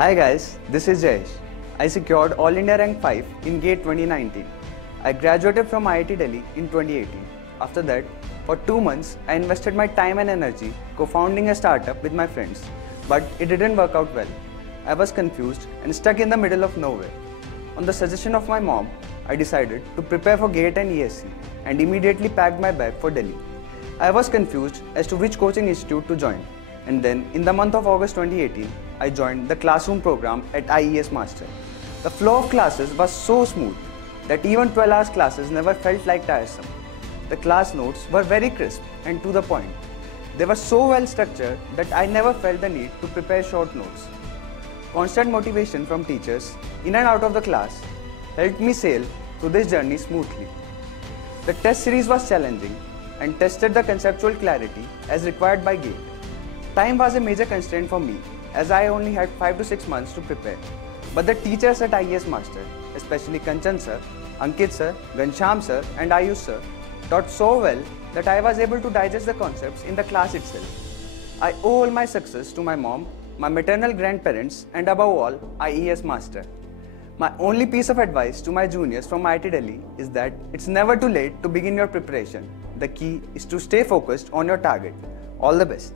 Hi guys, this is Jayesh. I secured All India Rank 5 in GATE 2019. I graduated from IIT Delhi in 2018. After that, for 2 months, I invested my time and energy co-founding a startup with my friends, but it didn't work out well. I was confused and stuck in the middle of nowhere. On the suggestion of my mom, I decided to prepare for GATE and ESC and immediately packed my bag for Delhi. I was confused as to which coaching institute to join, and then in the month of August 2018, I joined the classroom program at IES Master. The flow of classes was so smooth that even 12 hours classes never felt like tiresome. The class notes were very crisp and to the point. They were so well structured that I never felt the need to prepare short notes. Constant motivation from teachers in and out of the class helped me sail through this journey smoothly. The test series was challenging and tested the conceptual clarity as required by GATE. Time was a major constraint for me as I only had 5 to 6 months to prepare. But the teachers at IES Master, especially Kanchan sir, Ankit sir, Gansham sir and Ayush sir, taught so well that I was able to digest the concepts in the class itself. I owe all my success to my mom, my maternal grandparents and above all, IES Master. My only piece of advice to my juniors from IIT Delhi is that it's never too late to begin your preparation. The key is to stay focused on your target. All the best.